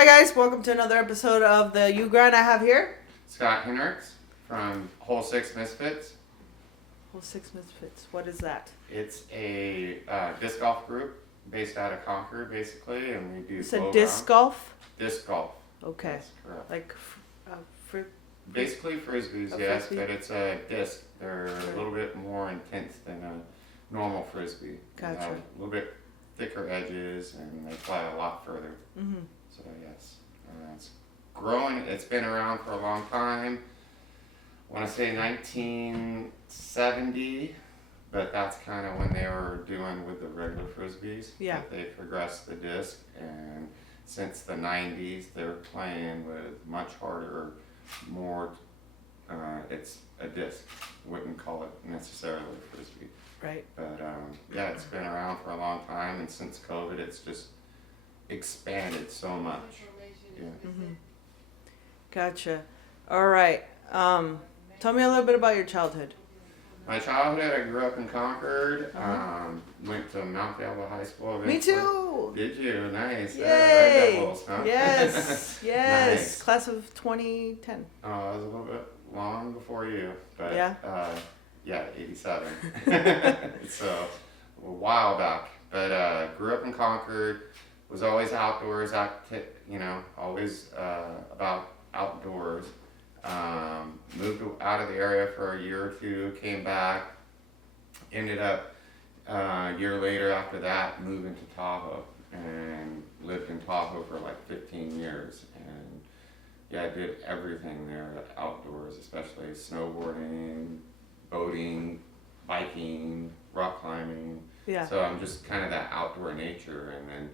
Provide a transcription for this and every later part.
Hi guys, welcome to another episode of the YouGrind. I have here Scott Hendricks from Whole Six Misfits. Whole Six Misfits. What is that? It's a disc golf group based out of Concord, basically, and we do. You said disc golf? Disc golf. Okay. That's correct. Like, Basically frisbees, yes, frisbee? but it's a disc. They're a little bit more intense than a normal frisbee. Gotcha. They have a little bit thicker edges, and they fly a lot further. Mm-hmm. So yes, it's growing. It's been around for a long time. I want to say 1970, but that's kind of when they were doing with the regular frisbees. Yeah. But they progressed the disc, and since the 90s, they're playing with much harder, more. It's a disc. Wouldn't call it necessarily a frisbee. Right. But yeah, it's been around for a long time, and since COVID, it's just expanded so much. Yeah. Mm-hmm. Gotcha. All right. Tell me a little bit about your childhood. My childhood, I grew up in Concord. Went to Mount Diablo High School. Me too. Did you? Nice. Yay. Red Devils, huh? Yes. Yes. Nice. Class of 2010. Oh, I was a little bit long before you, but Yeah. Yeah, 87. So a while back. But grew up in Concord. Was always outdoors. Always about outdoors. Moved out of the area for a year or two, came back, ended up a year later after that moving to Tahoe and lived in Tahoe for like 15 years. And yeah, I did everything there outdoors, especially snowboarding, boating, biking, rock climbing. Yeah. So I'm just kind of that outdoor nature. And then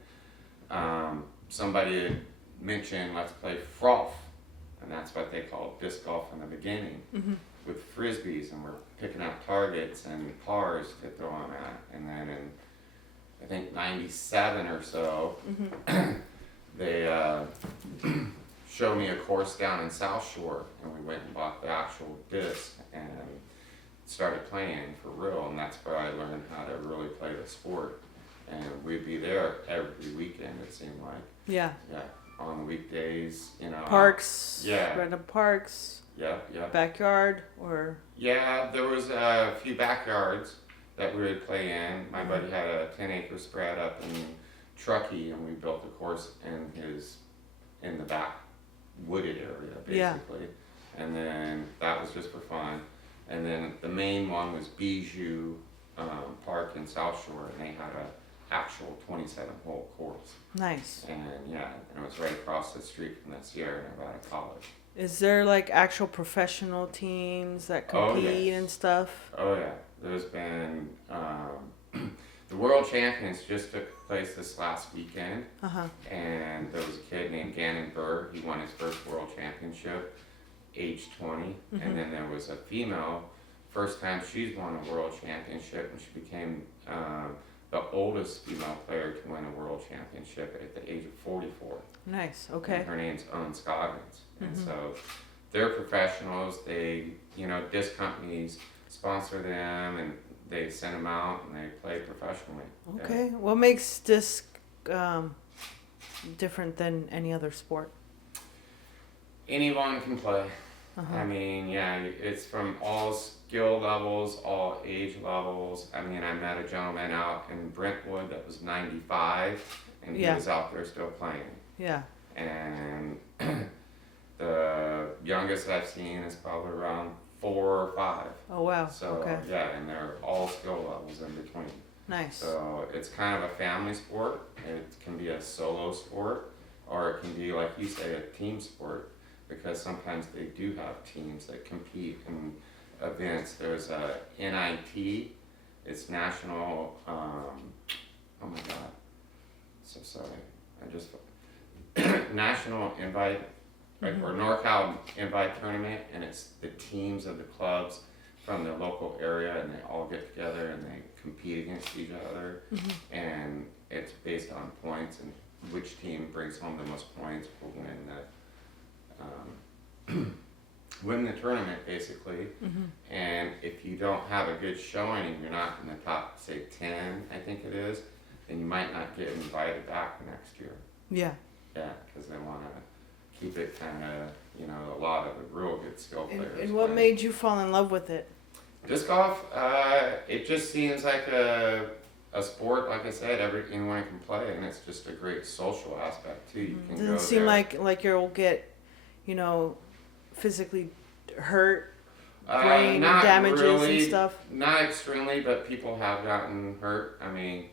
somebody had mentioned, let's play froth. And that's what they called disc golf in the beginning, with frisbees, and we're picking out targets and pars to throw them at. And then in, I think, 97 or so, they showed me a course down in South Shore, and we went and bought the actual disc and started playing for real. And that's where I learned how to really play the sport. And we'd be there every weekend, it seemed like. Yeah. Yeah. On weekdays, Parks. Yeah. Random parks. Yeah, yeah. Backyard or. Yeah, there was a few backyards that we would play in. My buddy had a 10-acre spread up in Truckee, and we built a course in the back wooded area, basically. Yeah. And then that was just for fun. And then the main one was Bijou Park in South Shore, and they had a actual 27-hole course. Nice. And yeah, and it was right across the street from the Sierra Nevada College. Is there like actual professional teams that compete and stuff? Oh yeah, there's been the World Champions just took place this last weekend. And there was a kid named Gannon Burr. He won his first World Championship, age 20. And then there was a female, first time she's won a World Championship, and she became the oldest female player to win a world championship at the age of 44. Nice, okay. And her name's Owen Scoggins. And so they're professionals. They, disc companies sponsor them, and they send them out, and they play professionally. Okay. Yeah. What makes disc different than any other sport? Anyone can play. I mean, yeah, it's from all skill levels, all age levels. I mean, I met a gentleman out in Brentwood that was 95, and he was out there still playing. Yeah. And the youngest I've seen is probably around 4 or 5. Oh, wow. So, yeah, and they're all skill levels in between. Nice. So it's kind of a family sport. It can be a solo sport, or it can be, like you say, a team sport. Because sometimes they do have teams that compete in events. There's a NIT, it's National, oh my God, so sorry, National Invite, or NorCal Invite Tournament, and it's the teams of the clubs from the local area, and they all get together and they compete against each other, and it's based on points, and which team brings home the most points will win win the tournament, basically. And if you don't have a good showing, you're not in the top, say 10, I think it is, then you might not get invited back next year. Yeah. Yeah, because they want to keep it kind of, a lot of the real good skill players. And what made you fall in love with it? Disc golf, it just seems like a sport, like I said, anyone can play, and it's just a great social aspect too. You can Doesn't go seem there. like you'll get, physically hurt, brain damages really, and stuff. Not extremely, but people have gotten hurt. I mean,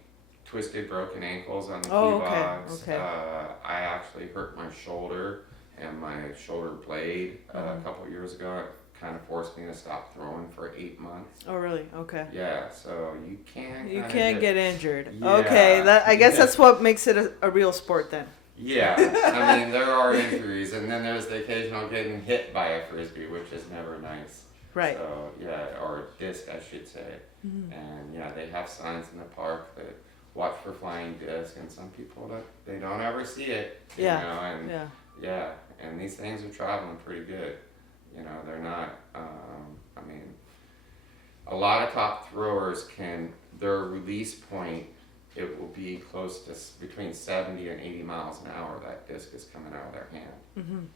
twisted, broken ankles on the tee Oh, box. okay. I actually hurt my shoulder and my shoulder blade a couple years ago. It kind of forced me to stop throwing for 8 months. Oh, really? Okay. Yeah, so you can't. You can't get injured. Yeah. Okay, I guess that's what makes it a real sport then. Yeah, I mean there are injuries, and then there's the occasional getting hit by a frisbee, which is never nice. Right. So yeah, or a disc, I should say. And yeah, they have signs in the park that watch for flying disc, and some people they don't ever see it. Yeah. And Yeah. and these things are traveling pretty good. They're not. I mean, a lot of top throwers their release point. It will be close to between 70 and 80 miles an hour. That disc is coming out of their hand.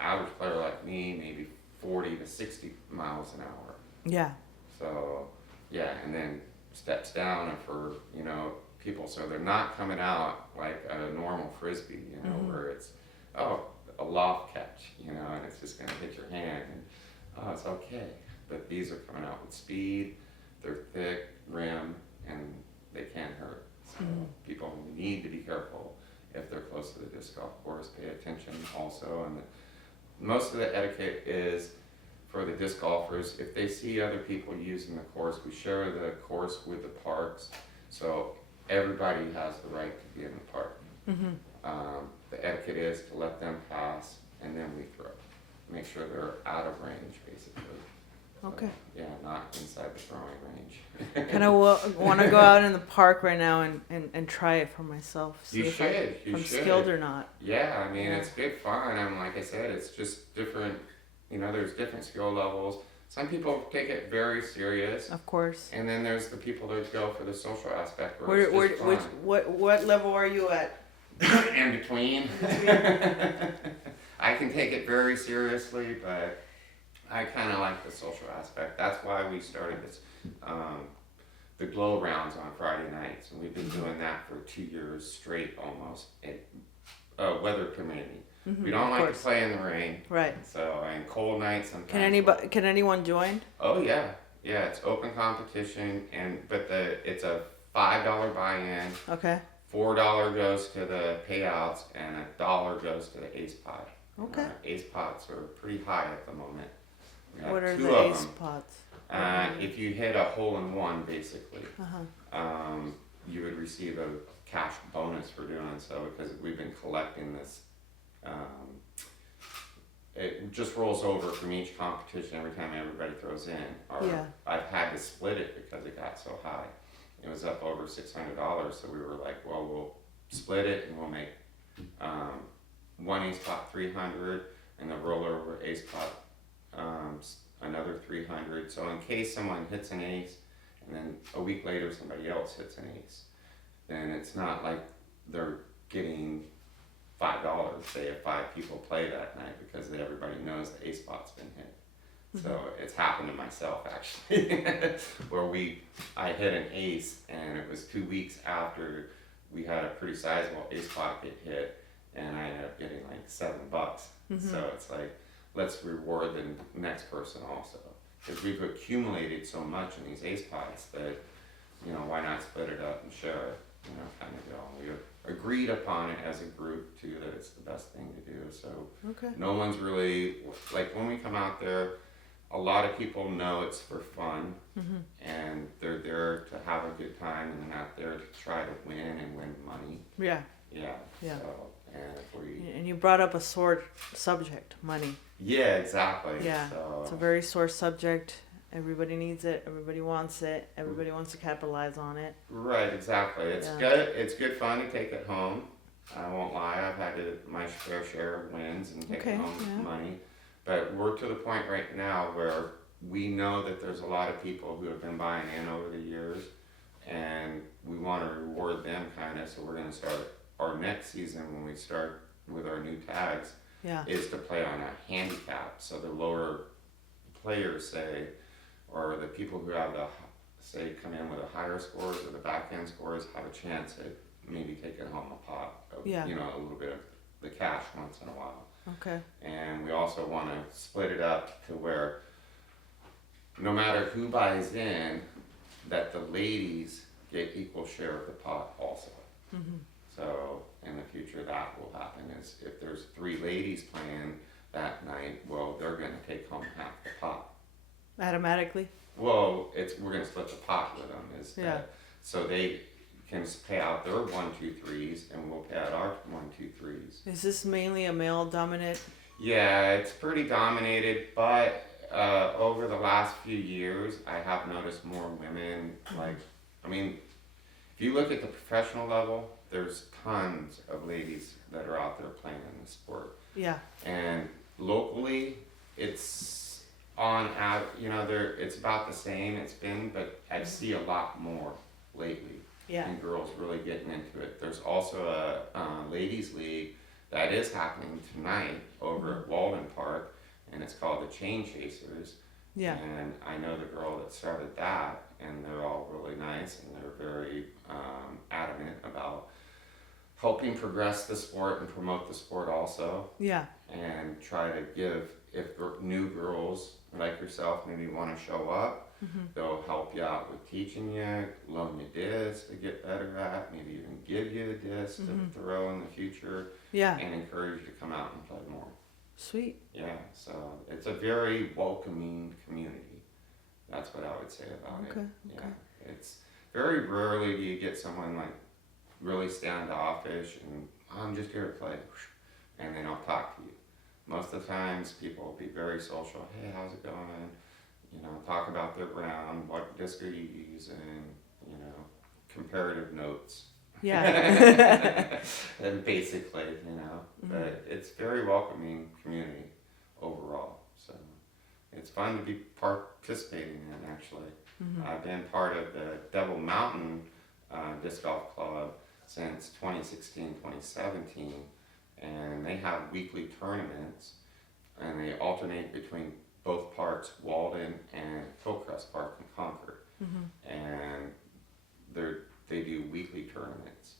Average player like me, maybe 40 to 60 miles an hour. Yeah. So, yeah, and then steps down, and for people, so they're not coming out like a normal frisbee, where it's a loft catch, and it's just gonna hit your hand, and it's okay. But these are coming out with speed. They're thick rim, and they can hurt. So people need to be careful if they're close to the disc golf course. Pay attention also, and most of the etiquette is for the disc golfers. If they see other people using the course, we share the course with the parks, so everybody has the right to be in the park. The etiquette is to let them pass, and then we throw. Make sure they're out of range, basically. Okay. Yeah, not inside the throwing range. Kind of want to go out in the park right now and try it for myself. See if I'm skilled or not. Yeah, I mean, it's good fun. Like I said, it's just different. There's different skill levels. Some people take it very serious. Of course. And then there's the people that go for the social aspect. What level are you at? In between. I can take it very seriously, but I kind of like the social aspect. That's why we started this, the glow rounds on Friday nights, and we've been doing that for 2 years straight almost. Weather permitting. We don't like to play in the rain. Right. So and cold nights sometimes. Can anyone join? Oh yeah, it's open competition, but it's a $5 buy-in. Okay. $4 goes to the payouts, and $1 goes to the ace pot. Okay. Ace pots are pretty high at the moment. What are the ace pots? If you hit a hole-in-one, basically, you would receive a cash bonus for doing so, because we've been collecting this. It just rolls over from each competition every time everybody throws in. I've had to split it because it got so high. It was up over $600, so we were like, well, we'll split it, and we'll make one ace pot 300, and the rollover ace pot another 300. So in case someone hits an ace, and then a week later somebody else hits an ace, then it's not like they're getting $5. Say if 5 people play that night, because everybody knows the ace pot's been hit. So it's happened to myself actually, where I hit an ace, and it was 2 weeks after we had a pretty sizable ace pot get hit, and I ended up getting like $7. So it's like, let's reward the next person also, because we've accumulated so much in these ace pots that, why not split it up and share it, kind of deal. We agreed upon it as a group too, that it's the best thing to do. So no one's really, like when we come out there, a lot of people know it's for fun, and they're there to have a good time, and they're not there to try to win and win money. Yeah. Yeah. So, and you brought up a sore subject, money. Yeah, exactly. Yeah. So, it's a very sore subject. Everybody needs it. Everybody wants it. Everybody wants to capitalize on it. Right. Exactly. It's good. It's good fun to take it home. I won't lie. I've had my fair share of wins and taking home money. But we're to the point right now where we know that there's a lot of people who have been buying in over the years, and we want to reward them kind of, so we're going to start our next season when we start with our new tags Yeah. is to play on a handicap. So the lower players say, or the people who have the say come in with the higher scores or the back end scores have a chance at maybe taking home a pot of, Yeah. you know, a little bit of the cash once in a while. Okay. And we also want to split it up to where no matter who buys in, that the ladies get equal share of the pot also. Mm-hmm. So in the future that will happen is if there's 3 ladies playing that night, well, they're going to take home half the pot. Automatically? Well, we're going to split the pot with them. Yeah. So they can pay out their 1, 2, 3s and we'll pay out our 1, 2, 3s. Is this mainly a male dominant? Yeah, it's pretty dominated, but over the last few years, I have noticed more women. Like, I mean, if you look at the professional level, there's tons of ladies that are out there playing in the sport. Yeah. And locally, it's on you know, it's about the same. It's been, but I see a lot more lately. Yeah. And girls really getting into it. There's also a ladies league that is happening tonight over at Walden Park, and it's called the Chain Chasers. Yeah. And I know the girl that started that, and they're all really nice, and they're very adamant about helping progress the sport and promote the sport also. Yeah. And try to give, if new girls like yourself maybe want to show up, they'll help you out with teaching you, loan you discs to get better at, maybe even give you a disc to throw in the future. Yeah. And encourage you to come out and play more. Sweet. Yeah, so it's a very welcoming community. That's what I would say about it. Okay. Yeah, it's very rarely do you get someone like really standoffish and I'm just here to play, and then I'll talk to you. Most of the times people will be very social. Hey, how's it going? You know, talk about their round. What disc are you using? You know, comparative notes. Yeah. And basically, you know, but it's very welcoming community overall. So it's fun to be participating in. Actually, I've been part of the Devil Mountain Disc Golf Club since 2016, 2017, and they have weekly tournaments, and they alternate between both parks, Walden and Hillcrest Park in Concord, and they do weekly tournaments,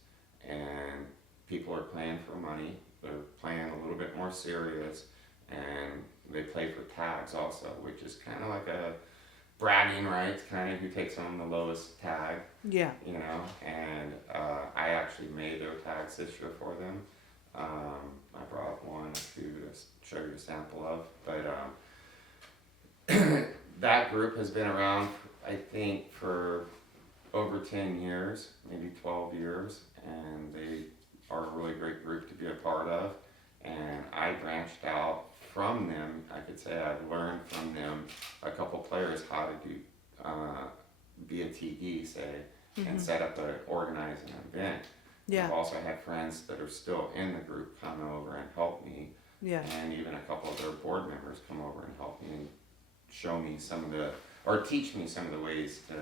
and people are playing for money. They're playing a little bit more serious, and they play for tags also, which is kind of like a bragging rights, kind of who takes home the lowest tag. Yeah. You know, and I actually made their tags this year for them. I brought one to show you a sample of, but that group has been around, I think, for over 10 years, maybe 12 years, and they are a really great group to be a part of. And I branched out from them. I could say I've learned from them a couple players how to do be a TD, say, and set up organize an event. Yeah. I've also had friends that are still in the group come over and help me. Yeah. And even a couple of their board members come over and help me and show me some of the, or teach me some of the ways to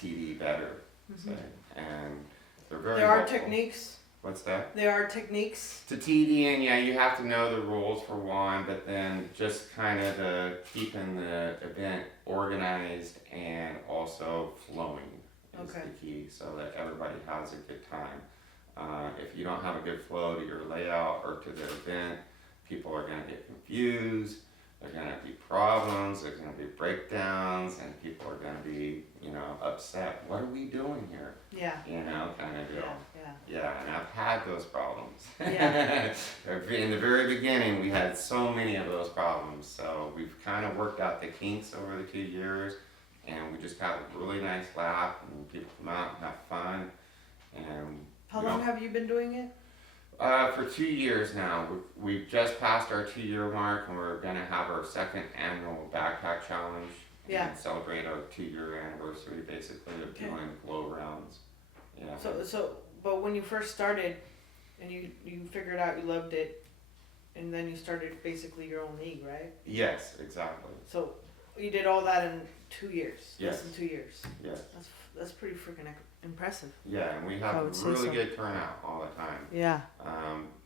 TD better. Say. And they're very There are helpful. techniques. What's that? There are techniques. To TD, and yeah, you have to know the rules for one, but then just kind of the keeping the event organized and also flowing is Okay. the key, so that everybody has a good time. If you don't have a good flow to your layout or to the event, people are going to get confused. There's going to be problems. There's going to be breakdowns, and people are going to be, you know, upset. What are we doing here? Yeah. You know, kind of deal. Yeah. Yeah, and I've had those problems. Yeah. In the very beginning, we had so many of those problems. So we've kind of worked out the kinks over the 2 years, and we just have a really nice laugh, and people come out and have fun. And How long have you been doing it? for 2 years now. We've just passed our 2-year mark, and we're going to have our second annual backpack challenge. Yeah. And celebrate our 2-year anniversary, basically, of doing glow rounds. Yeah. But when you first started, and you figured out you loved it, and then you started basically your own league, right? Yes, exactly. So you did all that in 2 years. Yes. Less than 2 years. Yes. That's pretty freaking impressive. Yeah, and we I have would say really so. good turnout all the time. Yeah.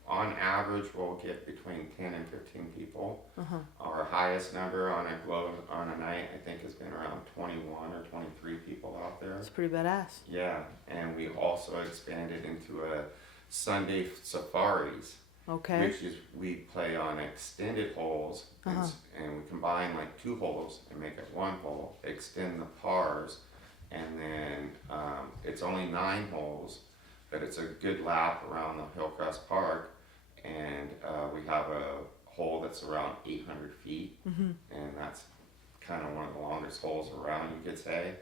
On average, we'll get between 10 and 15 people. Uh-huh. Our highest number on a night, I think, has been around 21 or 23 people out there. It's pretty badass. Yeah, and we also expanded into a Sunday safaris, Okay. which is we play on extended holes, Uh-huh. and we combine like 2 holes and make it 1 hole, extend the pars, and then it's only 9 holes, but it's a good lap around the Hillcrest Park, and we have a hole that's around 800 feet, and that's kind of one of the longest holes around, you could say,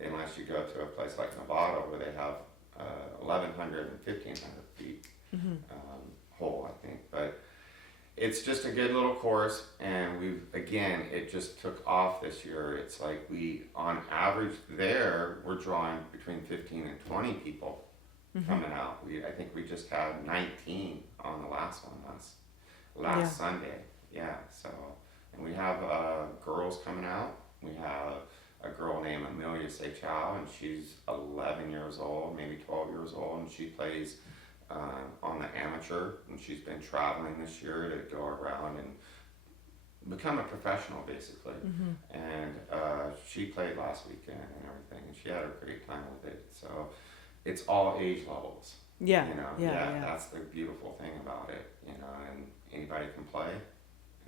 unless you go to a place like Nevada where they have 1,100 and 1,500 feet hole, I think. But it's just a good little course, and it just took off this year. It's like on average we're drawing between 15 and 20 people coming out. I think we just had 19 on the last one last Sunday. Yeah, so, and we have girls coming out. We have a girl named Amelia Seychow, and she's 11 years old, maybe 12 years old, and she plays on the amateur, and she's been traveling this year to go around and become a professional, basically. And she played last weekend and everything, and she had a great time with it. So it's all age levels. Yeah. You know, Yeah. that's the beautiful thing about it, you know, and anybody can play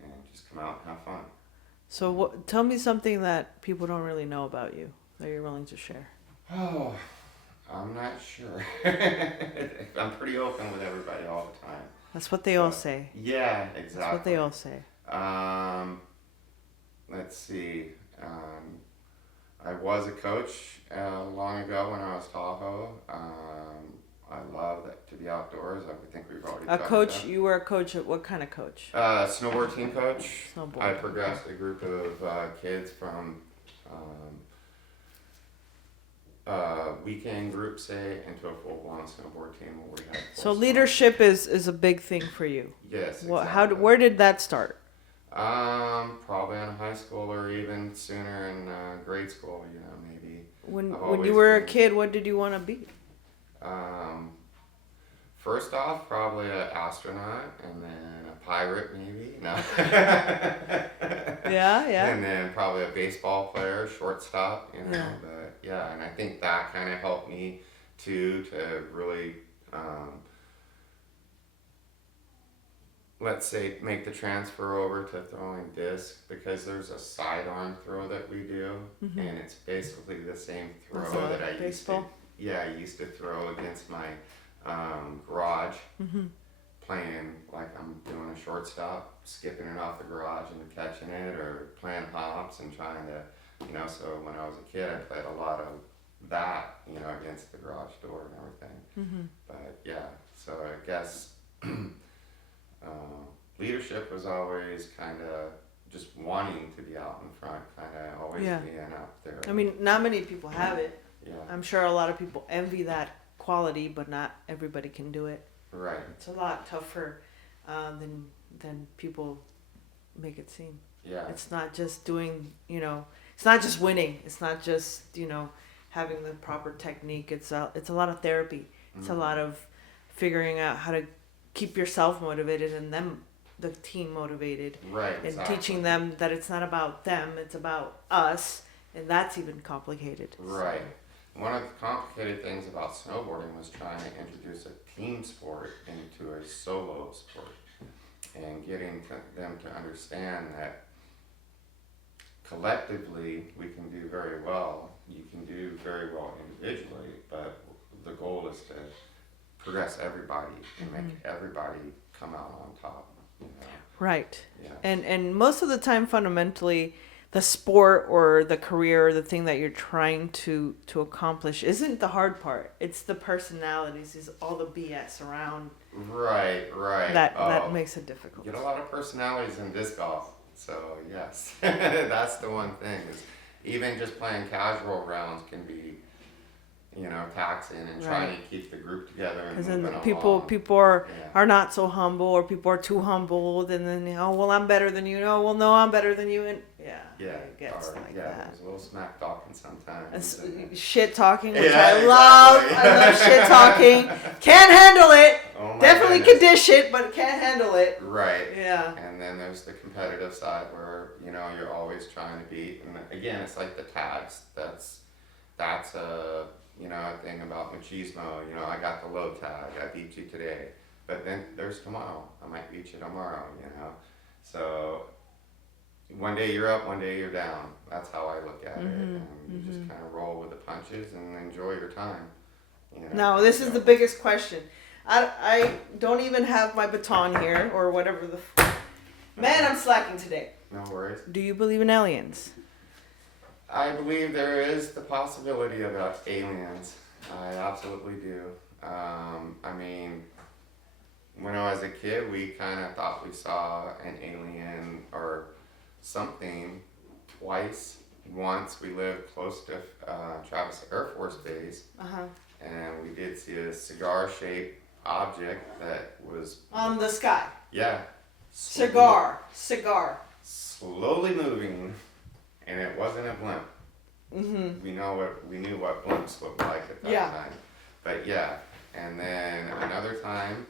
and just come out and have fun. So tell me something that people don't really know about you that you're willing to share. Oh, I'm not sure. I'm pretty open with everybody all the time. That's what they all say. Yeah, exactly. That's what they all say. Let's see. I was a coach long ago when I was Tahoe. I love to be outdoors. I think we've already A covered coach, that. you were a coach at what kind of coach? Snowboard team coach. Snowboard. I progressed a group of kids from weekend group, say, into a full-blown snowboard team where we had full So snow. leadership is a big thing for you. Yes. What? Where did that start? Probably in high school or even sooner in grade school. You know, maybe. When I've you always were a been- kid, what did you want to be? First off, probably an astronaut, and then a pirate, maybe. No. Yeah. And then probably a baseball player, shortstop. You know, Yeah. but yeah, and I think that kind of helped me too to really. Let's say make the transfer over to throwing disc, because there's a sidearm throw that we do, and it's basically the same throw That's a that I used to. baseball? Yeah, I used to throw against my garage, playing like I'm doing a shortstop, skipping it off the garage and catching it, or playing hops and trying to, you know. So when I was a kid, I played a lot of that, you know, against the garage door and everything. But yeah, so I guess. Leadership was always kind of just wanting to be out in front, kind of always being out there. I mean, not many people have it. Yeah. I'm sure a lot of people envy that quality, but not everybody can do it. Right. It's a lot tougher than people make it seem. Yeah. It's not just doing, you know, it's not just winning. It's not just, you know, having the proper technique. It's a lot of therapy. It's a lot of figuring out how to keep yourself motivated and the team motivated. Right. And Exactly. teaching them that it's not about them, it's about us, and that's even complicated. Right. One of the complicated things about snowboarding was trying to introduce a team sport into a solo sport, and getting them to understand that collectively we can do very well. You can do very well individually, but the goal is to progress everybody and make everybody come out on top. You know? Right. Yeah. And most of the time, fundamentally, the sport or the career or the thing that you're trying to accomplish isn't the hard part. It's the personalities, is all the BS around Right. that makes it difficult. Get a lot of personalities in disc golf. So yes, that's the one thing, is even just playing casual rounds can be, taxing and trying to keep the group together and Because moving then along. people are not so humble, or people are too humbled, and then well, I'm better than you. No, well, no, I'm better than you, and it gets like that. There's a little smack talking sometimes. Shit talking, which Yeah, I love. exactly. I love shit talking. Can't handle it. Oh my Definitely goodness. can dish it, but can't handle it. Right. Yeah. And then there's the competitive side where you're always trying to beat. And again, it's like the tags. That's a thing about machismo. I got the low tag. I beat you today, but then there's tomorrow. I might beat you tomorrow. So one day you're up, one day you're down. That's how I look at it, and you just kind of roll with the punches and enjoy your time. Now, this is the biggest question. I don't even have my baton here or whatever Man, I'm slacking today. No worries. Do you believe in aliens? I believe there is the possibility of aliens. I absolutely do. I mean, when I was a kid, we kind of thought we saw an alien or something twice. Once we lived close to Travis Air Force Base, and we did see a cigar-shaped object that was on the sky. Yeah. Cigar. Slowly moving, and it wasn't a blimp. Mm-hmm. We knew what blimps looked like at that time. But yeah, and then another time,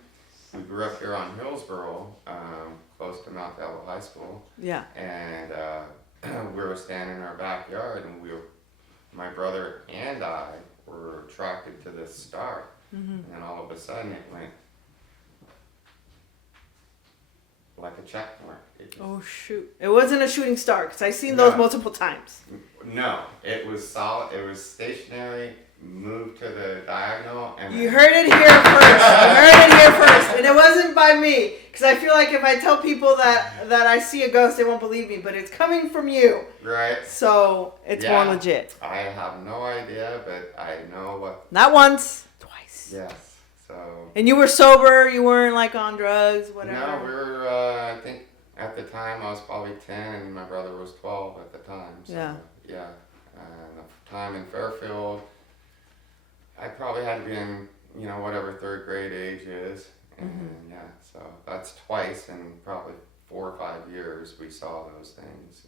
we grew up here on Hillsboro, close to Mount Diablo High School. Yeah. And we were standing in our backyard, and my brother and I were attracted to this star. Mm-hmm. And then all of a sudden it went like a check mark. Oh shoot. It wasn't a shooting star, because I've seen those multiple times. No, it was solid. It was stationary, moved to the diagonal. And you heard it here first. And it wasn't by me, because I feel like if I tell people that I see a ghost, they won't believe me, but it's coming from you. Right. So it's more legit. I have no idea, but I know what. Not once, twice. Yes. So. And you were sober. You weren't like on drugs, whatever. No, we were. I think at the time I was probably 10, and my brother was 12 at the time. So, yeah. Yeah. And the time in Fairfield, I probably had to be in whatever third grade age is, and so that's twice in probably 4 or 5 years we saw those things.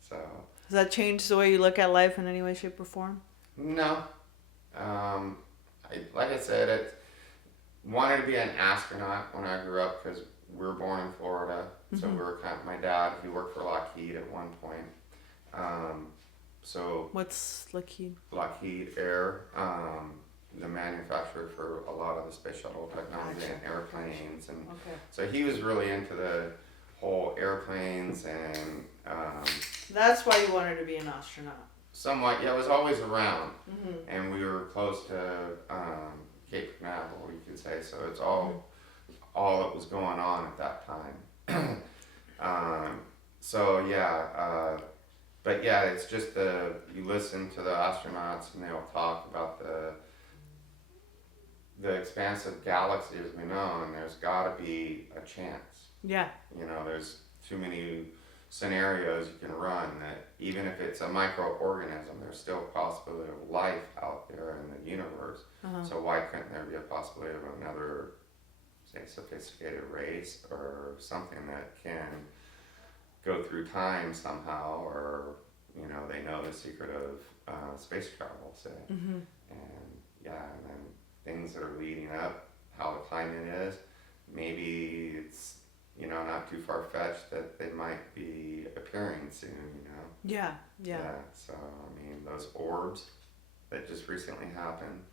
So. Does that change the way you look at life in any way, shape, or form? No. Like I said, wanted to be an astronaut when I grew up because we were born in Florida. So we were my dad, he worked for Lockheed at one point. So what's Lockheed? Lockheed Air, the manufacturer for a lot of the space shuttle technology and airplanes. And so he was really into the whole airplanes and... That's why you wanted to be an astronaut. Somewhat, yeah, it was always around. And we were close to Cape Canaveral, you could say. So it's all that was going on at that time. But yeah, it's just you listen to the astronauts and they'll talk about the expansive galaxy as we know, and there's got to be a chance. Yeah. There's too many scenarios you can run that even if it's a microorganism, there's still a possibility of life out there in the universe. So why couldn't there be a possibility of another, say, sophisticated race or something that can go through time somehow, or they know the secret of space travel, say. And and then things that are leading up, how the climate is, maybe it's not too far-fetched that they might be appearing soon, Yeah. So, I mean, those orbs that just recently happened,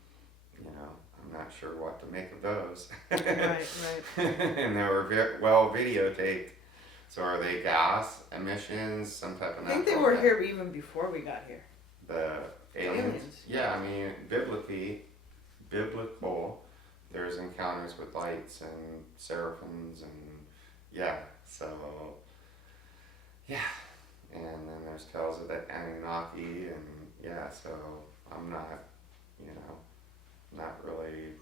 I'm not sure what to make of those. Right. And they were very well videotaped. So are they gas emissions, some type of... I think they were here even before we got here. The aliens? Yeah, I mean, biblical, there's encounters with lights and seraphims and... Yeah, so, and then there's tales of the Anunnaki, and so I'm not, not really,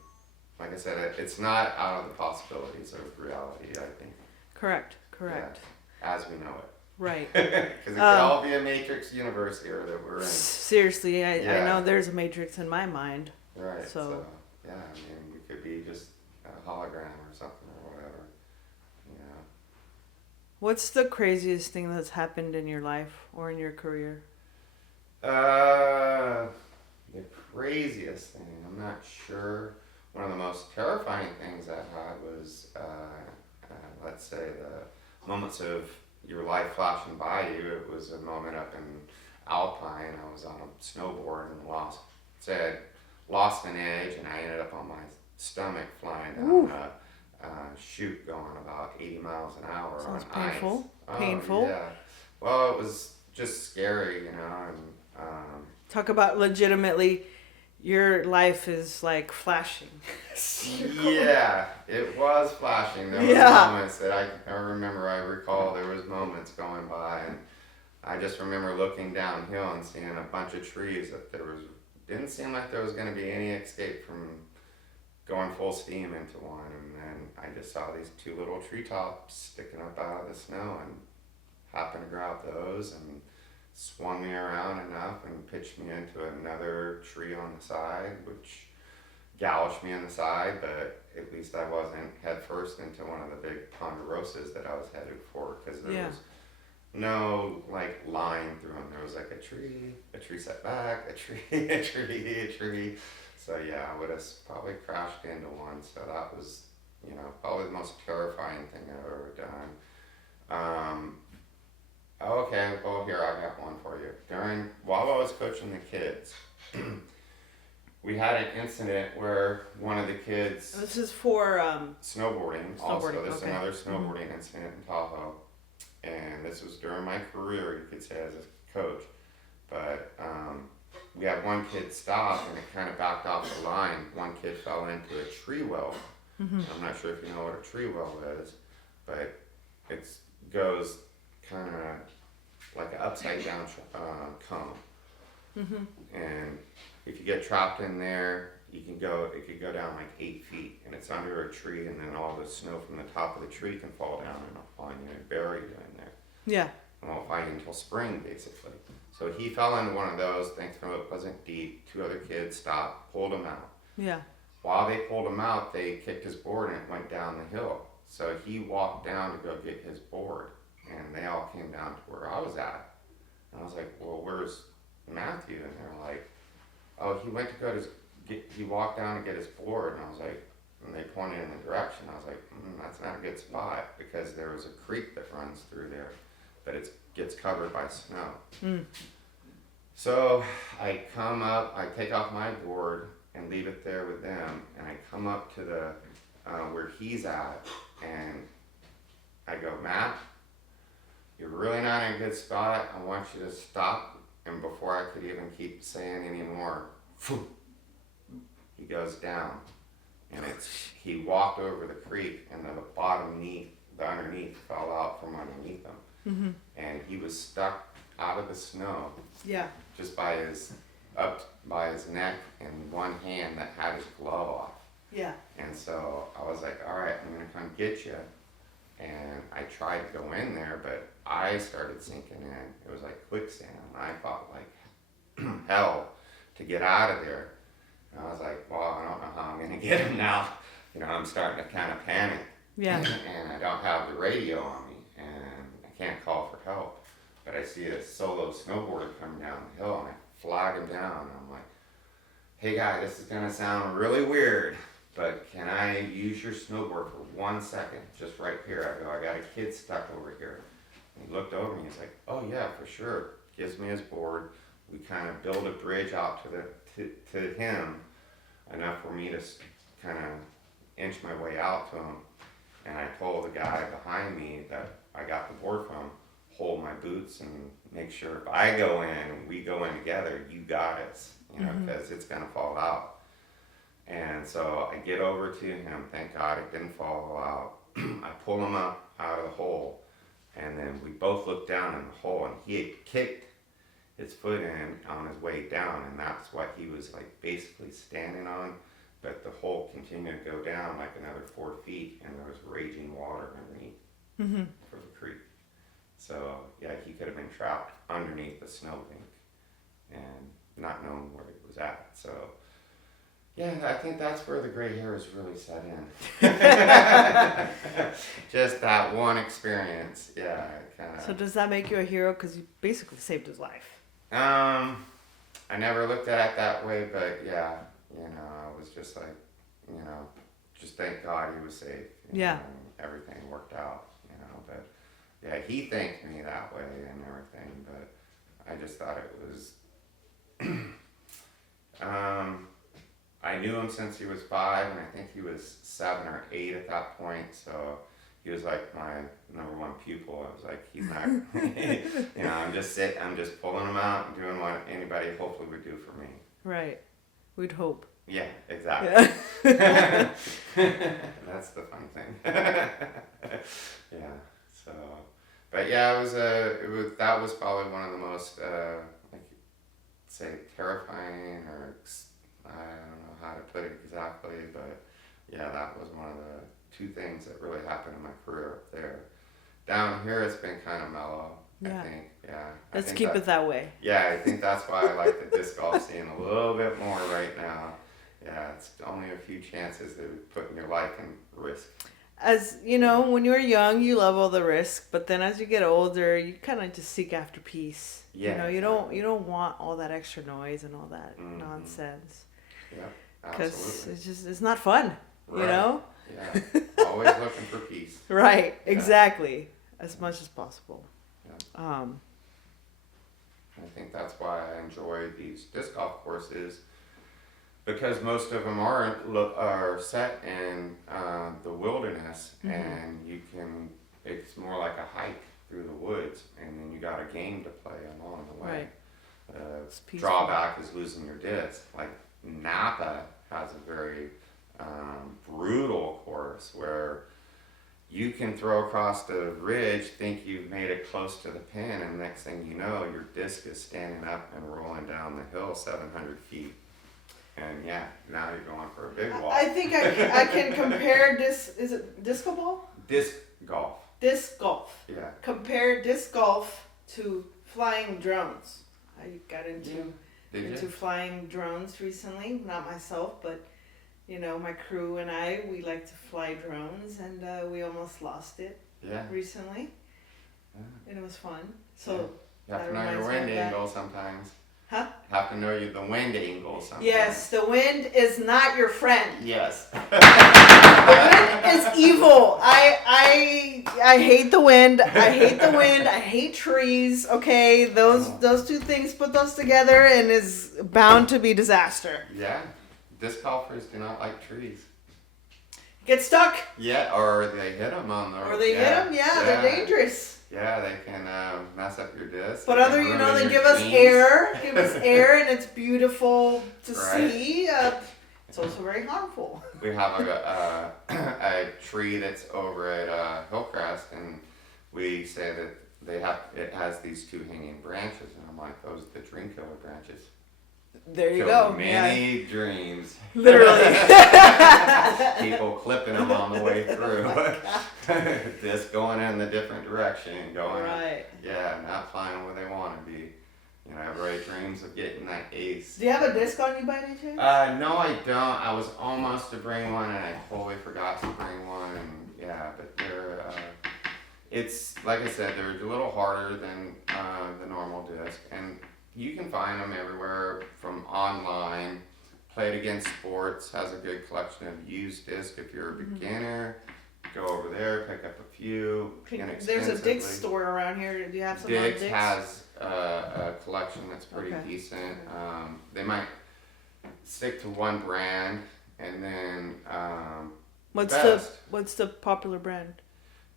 like I said, it's not out of the possibilities of reality, I think. Correct. Yeah, as we know it. Right. Because it could all be a Matrix universe here that we're in. Seriously, I Yeah. know there's a Matrix in my mind. Right. So, yeah, I mean, we could be just a hologram or something or whatever. Yeah. what's the craziest thing that's happened in your life or in your career? The craziest thing, I'm not sure. One of the most terrifying things I had was, let's say, the moments of your life flashing by you. It was a moment up in Alpine. I was on a snowboard and lost an edge, and I ended up on my stomach flying down a chute going about 80 miles an hour. Sounds on painful. Ice. Painful. Oh, yeah. Well, it was just scary, and Talk about legitimately, your life is like flashing. yeah, it was flashing. There were moments that I recall there was moments going by, and I just remember looking downhill and seeing a bunch of trees that didn't seem like there was going to be any escape from going full steam into one. And then I just saw these two little treetops sticking up out of the snow, and happened to grab those and swung me around enough and pitched me into another tree on the side, which gouged me in the side, but at least I wasn't head first into one of the big ponderosas that I was headed for, because there was no like line through them. There was like a tree set back, a tree. So yeah, I would have probably crashed into one. So that was, probably the most terrifying thing I've ever done. Okay, well here, I got one for you. While I was coaching the kids, we had an incident where one of the kids... This is for... snowboarding. Also, this is okay. another snowboarding incident in Tahoe. And this was during my career, you could say, as a coach. But we had one kid stop, and it kind of backed off the line. One kid fell into a tree well. Mm-hmm. I'm not sure if you know what a tree well is, but it goes kind of like an upside down cone. Mm-hmm. And if you get trapped in there, it could go down like 8 feet, and it's under a tree, and then all the snow from the top of the tree can fall down and find you and bury you in there. Yeah. And won't find you until spring, basically. So he fell into one of those. Thankfully, it wasn't deep. 2 other kids stopped, pulled him out. Yeah. While they pulled him out, they kicked his board, and it went down the hill. So he walked down to go get his board, and they all came down to where I was at. And I was like, well, where's Matthew? And they're like, oh, he went to he walked down to get his board. And I was like, and they pointed in the direction. I was like, that's not a good spot, because there was a creek that runs through there, but it gets covered by snow. Mm. So I come up, I take off my board and leave it there with them, and I come up to the where he's at, and I go, Matt, you're really not in a good spot. I want you to stop. And before I could even keep saying any more, he goes down. And he walked over the creek, and the underneath fell out from underneath him. Mm-hmm. And he was stuck out of the snow. Yeah. Just up by his neck, and one hand that had his glove off. Yeah. And so I was like, all right, I'm gonna come get you. And I tried to go in there, but I started sinking in. It was like quicksand. I fought like hell to get out of there. And I was like, well, I don't know how I'm gonna get him now. I'm starting to kind of panic. Yeah. And I don't have the radio on me, and I can't call for help. But I see a solo snowboarder coming down the hill, and I flag him down. And I'm like, hey guy, this is gonna sound really weird, but can I use your snowboard for 1 second? Just right here. I go, I got a kid stuck over here. And he looked over me, he's like, oh yeah, for sure. Gives me his board. We kind of build a bridge out to him, enough for me to kind of inch my way out to him. And I told the guy behind me that I got the board from, hold my boots and make sure if I go in and we go in together, you got us, because it's gonna fall out. And so I get over to him, thank God it didn't fall out. I pull him up out of the hole, and then we both looked down in the hole, and he had kicked his foot in on his way down, and that's what he was like basically standing on. But the hole continued to go down like another 4 feet, and there was raging water underneath for the creek. So yeah, he could have been trapped underneath the snowbank and not known where he was at. So yeah, I think that's where the gray hairs really set in. Just that one experience, yeah, kind of. So does that make you a hero? Because you basically saved his life. I never looked at it that way, but yeah, I was just like, just thank God he was safe. Yeah. And everything worked out, but yeah, he thanked me that way and everything, but I just thought it was, I knew him since he was 5, and I think he was 7 or 8 at that point, so he was like my number 1 pupil. I was like, he's not, I'm just pulling him out and doing what anybody hopefully would do for me. Right. We'd hope. Yeah, exactly. Yeah. That's the fun thing. Yeah, so, but yeah, that was probably one of the most, say terrifying, or I don't know how to put it exactly, but yeah, that was one of the 2 things that really happened in my career up there. Down here, it's been kind of mellow. Yeah. I think, yeah. Let's keep it that way. Yeah, I think that's why I like the disc golf scene a little bit more right now. Yeah, it's only a few chances of putting your life in risk. As you know, when you're young, you love all the risk, but then as you get older, you kind of just seek after peace. Yeah, you don't want all that extra noise and all that nonsense. Yeah, because absolutely. it's not fun. Right. You know. Yeah, always looking for peace. Right. Yeah. Exactly. As much as possible. Yeah. I think that's why I enjoy these disc golf courses, because most of them are set in the wilderness, and it's more like a hike through the woods, and then you got a game to play along the way. Right. Drawback is losing your disc. Like Napa has a very brutal course where you can throw across the ridge, think you've made it close to the pin, and next thing you know, your disc is standing up and rolling down the hill 700 feet. And yeah, now you're going for a big wall. I think I can compare is it disco ball? Disc golf. Disc golf. Yeah. Compare disc golf to flying drones. I got into flying drones recently. Not myself, but my crew and we like to fly drones, and we almost lost it recently. Yeah. And it was fun. So you have to know your wind angle sometimes. Huh? Have to know the wind angle sometimes. Yes, the wind is not your friend. Yes. The wind is evil. I hate the wind. I hate the wind. I hate trees. Okay, those 2 things, put those together and is bound to be disaster. Yeah. Disc golfers do not like trees. Get stuck. Yeah, or they hit them on the. Or they hit them. Yeah, they're dangerous. Yeah, they can mess up your disc. But they give us air. And it's beautiful to see. It's also very harmful. We have a tree that's over at Hillcrest, and we say that it has these 2 hanging branches, and I'm like, those are the dream killer branches. There you go. Many dreams. Literally. People clipping them on the way through. Just going in the different direction, going. Right. Yeah, not flying where they want to be. Everybody dreams of getting that ace. Do you have a disc on you by any chance? No, I don't. I was almost to bring one, and I totally forgot to bring one. And yeah, but they're. It's like I said, they're a little harder than the normal disc, and you can find them everywhere from online. Play It Against Sports has a good collection of used discs. If you're a beginner, go over there, pick up a few. There's a Dick's store around here. Do you have some on Dick's? Dick's has a collection that's pretty decent. They might stick to one brand, and then what's the popular brand?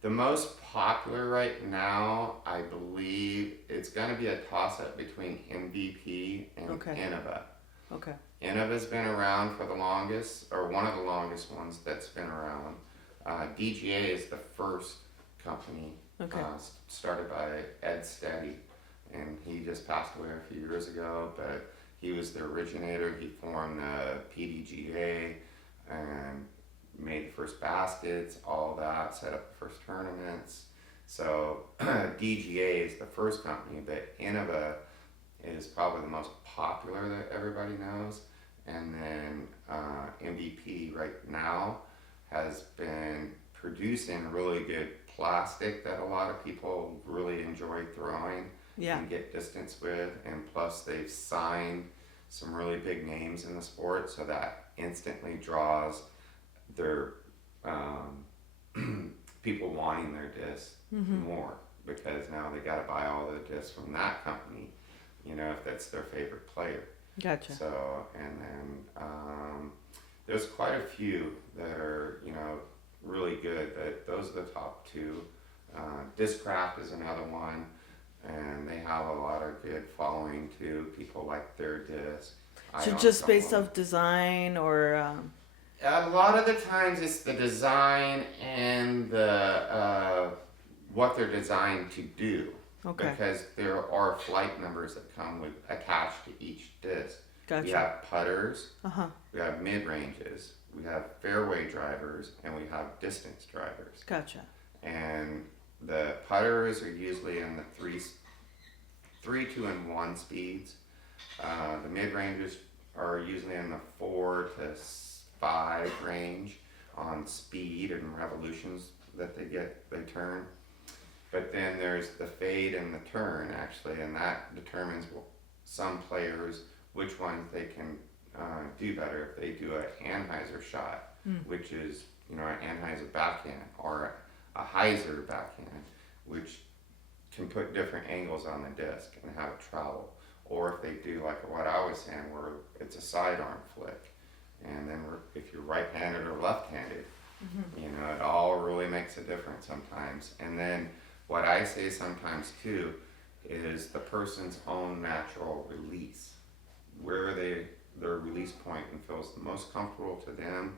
The most popular right now, I believe, it's going to be a toss-up between MVP and Innova. Okay. Innova's been around for the longest, or one of the longest ones that's been around. DGA is the first company started by Ed Steady, and he just passed away a few years ago, but he was the originator. He formed the PDGA and made the first baskets, all that, set up the first tournaments. So DGA is the first company, but Innova is probably the most popular that everybody knows. And then MVP right now has been producing really good plastic that a lot of people really enjoy throwing Yeah. and get distance with. And plus, they've signed some really big names in the sport, so that instantly draws their people wanting their discs more, because now they got to buy all the discs from that company, if that's their favorite player. Gotcha. So, and then there's quite a few that are, really good, but those are the top two. Discraft is another one, and they have a lot of good following too. People like their disc. So just based off design or A lot of the times it's the design and the what they're designed to do. okay. Because there are flight numbers that come with attached to each disc. Gotcha. We have putters, Uh-huh. we have mid ranges, we have fairway drivers, and we have distance drivers. Gotcha. And the putters are usually in the three, 2, and 1 speeds. The mid ranges are usually in the 4 to 5 range on speed and revolutions that they turn. But then there's the fade and the turn, actually, and that determines some players which ones they can do better. If they do a Anheuser shot, which is an Anheuser backhand, or a Heiser backhand, which can put different angles on the disc and have it travel. Or if they do like what I was saying, where it's a sidearm flick, and then if you're right-handed or left-handed, it all really makes a difference sometimes. And then what I say sometimes too is the person's own natural release, where their release point and feels the most comfortable to them.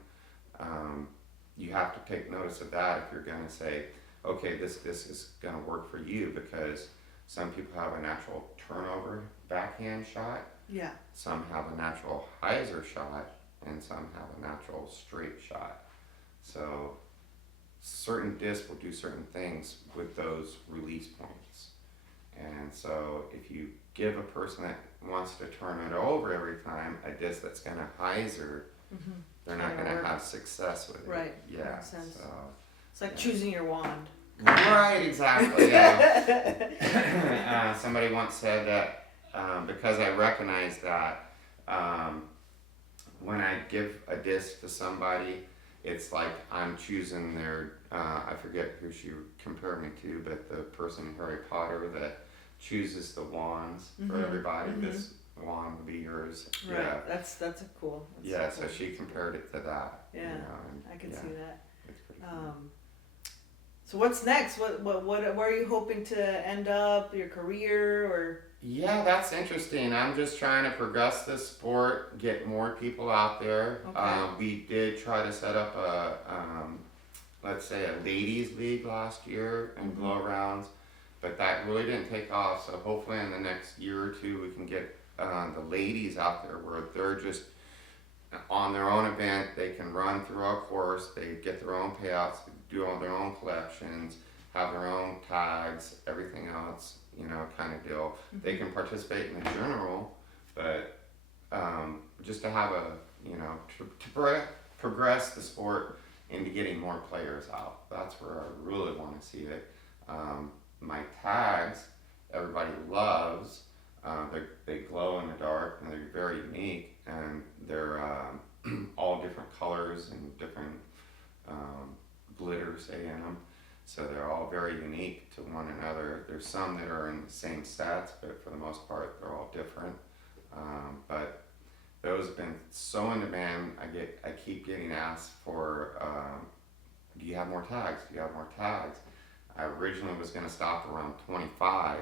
You have to take notice of that if you're going to say, okay, this is going to work for you, because some people have a natural turnover backhand shot. Yeah. Some have a natural hyzer shot, and some have a natural straight shot. So certain discs will do certain things with those release points. And so if you give a person that wants to turn it over every time a disc that's going to hyzer, they're not going to have success with it. Right. Yeah. Makes sense. So, It's like choosing your wand. right, exactly. Yeah. Somebody once said that because I recognize that when I give a disc to somebody, it's like I'm choosing their, I forget who she compared me to, but the person in Harry Potter that chooses the wands for everybody. This wand will be yours. Right. Yeah. That's a cool. So she compared it to that. Yeah. And, I can see that. It's pretty cool. So what's next? What where are you hoping to end up? Your career or? Yeah, that's interesting. I'm just trying to progress this sport, get more people out there. Okay. We did try to set up a, let's say, a ladies league last year and blow rounds, but that really didn't take off. So hopefully in the next year or two we can get the ladies out there where they're just on their own event. They can run through our course. They get their own payouts, do all their own collections, have their own tags, everything else, kind of deal. They can participate in the general, but just to have a, to progress the sport into getting more players out. That's where I really want to see it. My tags, everybody loves. They glow in the dark and they're very unique, and they're all different colors and different glitter, say, in them. So they're all very unique to one another. There's some that are in the same sets, but for the most part, they're all different. But those have been so in demand. I keep getting asked for, do you have more tags? Do you have more tags? I originally was going to stop around 25,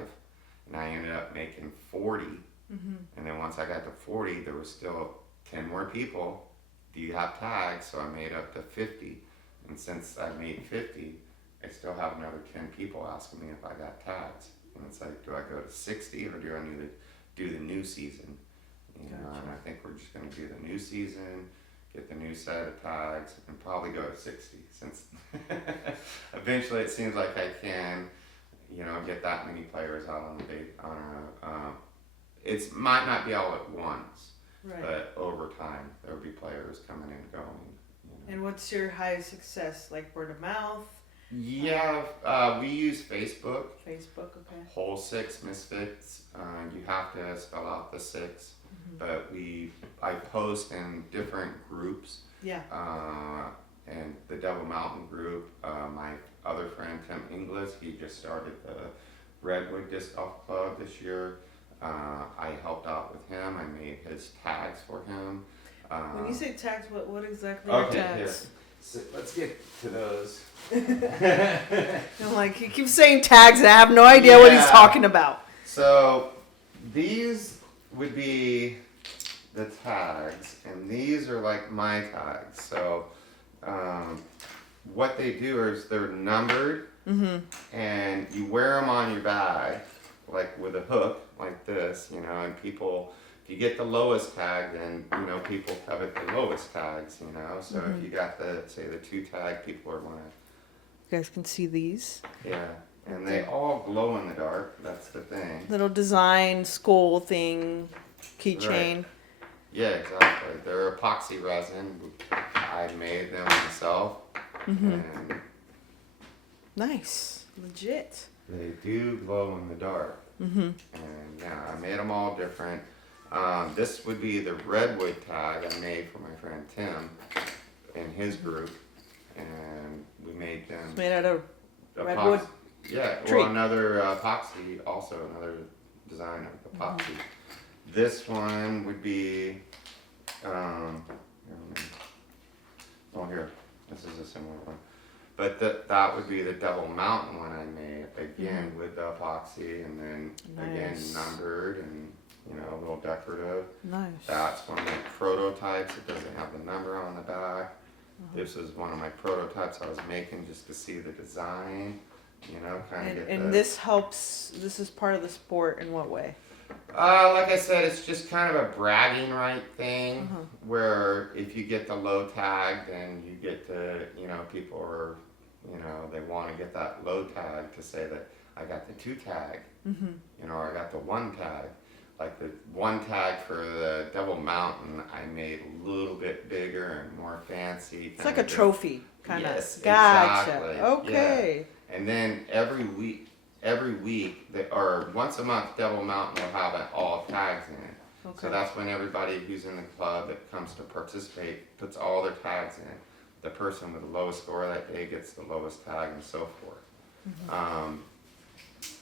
and I ended up making 40. And then once I got to 40, there was still 10 more people. Do you have tags? So I made up to 50. And since I made 50, I still have another 10 people asking me if I got tags. And it's like, do I go to 60 or do I need to do the new season? And I think we're just going to do the new season, get the new set of tags, and probably go to 60, since eventually it seems like I can get that many players out on a day on it might not be all at once, Right. but over time there will be players coming and going. And what's your highest success? Like word of mouth? Yeah, we use Facebook. Facebook, okay. Whole Six Misfits. You have to spell out the 6, but I post in different groups. Yeah. And the Devil Mountain group. My other friend Tim Inglis, he just started the Redwood Disc Golf Club this year. I helped out with him. I made his tags for him. When you say tags, what exactly are tags? Here. So let's get to those. I'm like, he keeps saying tags and I have no idea what he's talking about. So these would be the tags, and these are like my tags. So what they do is they're numbered, and you wear them on your bag, like with a hook, like this, and people, if you get the lowest tag, then, people covet the lowest tags, so if you got the 2 tag, people are wanting. You guys can see these. Yeah, and they all glow in the dark, that's the thing. Little design, skull thing, keychain. Right. Yeah, exactly. They're epoxy resin. I made them myself. And Nice. Legit. they do glow in the dark. And yeah, I made them all different. This would be the redwood tag I made for my friend Tim in his group. And we made them. It's made out of redwood. Yeah, tree. well, another epoxy, also another design of epoxy. This one would be, here, this is a similar one. But that would be the Devil Mountain one I made, again, with the epoxy, and then, again, numbered, and, a little decorative. Nice. That's one of my prototypes. It doesn't have the number on the back. This is one of my prototypes I was making just to see the design, kind of get And this helps, this is part of the sport in what way? Like I said, it's just kind of a bragging right thing, where if you get the low tag, then you get to, people are, they want to get that low tag to say that I got the 2 tag, or I got the 1 tag. Like the 1 tag for the Devil Mountain, I made a little bit bigger and more fancy. It's like a trophy, kind of. Yes, Gotcha. exactly. Okay. Yeah. And then every week, or once a month, Devil Mountain will have all tags in it. Okay. So that's when everybody who's in the club that comes to participate puts all their tags in. The person with the lowest score that day gets the lowest tag, and so forth.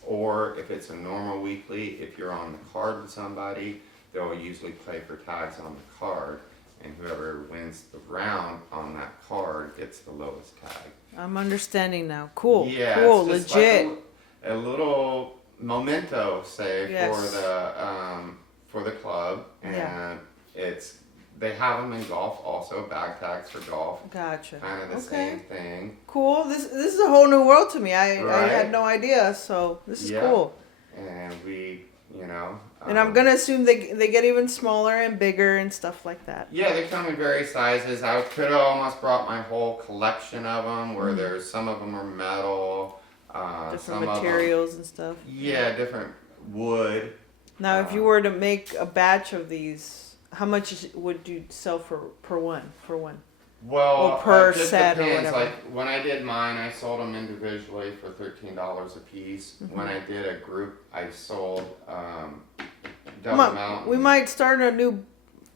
Or if it's a normal weekly, if you're on the card with somebody, they'll usually play for tags on the card, and whoever wins the round on that card gets the lowest tag. I'm understanding now. Cool. Yeah, cool. it's just Legit. like a little memento, say, Yes. for the club, and they have them in golf also, bag tags for golf. Gotcha. Kind of the same thing. Cool. This is a whole new world to me. I Right? had no idea. So this is Yeah. cool. And we, And I'm gonna assume they get even smaller and bigger and stuff like that. Yeah, they come in various sizes. I could have almost brought my whole collection of them, where there's some of them are metal, Different some materials and stuff. of them, different wood. Now, if you were to make a batch of these, how much would you sell per one? Well, Or per it just set or depends. whatever. Like when I did mine, I sold them individually for $13 a piece. When I did a group, I sold Devil Mountain. We might start a new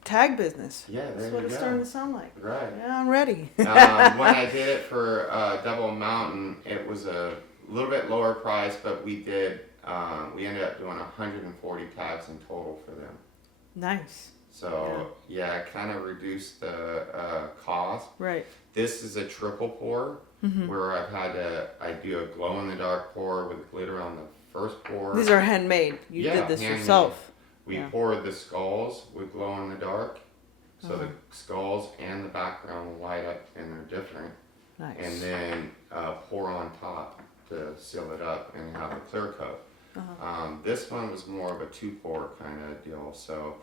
tag business. Yeah, there That's what you it's go. starting to sound like. Right. Yeah, I'm ready. When I did it for Devil Mountain, it was a little bit lower price, but we ended up doing 140 tags in total for them. Nice. So it kind of reduced the cost. Right. This is a triple pour, where I do a glow in the dark pour with glitter on the first pour. These are handmade. You did this handmade. yourself. We poured the skulls with glow in the dark, so the skulls and the background will light up and they're different. Nice. And then pour on top to seal it up and have a clear coat. This one was more of a 2-pour kind of deal, so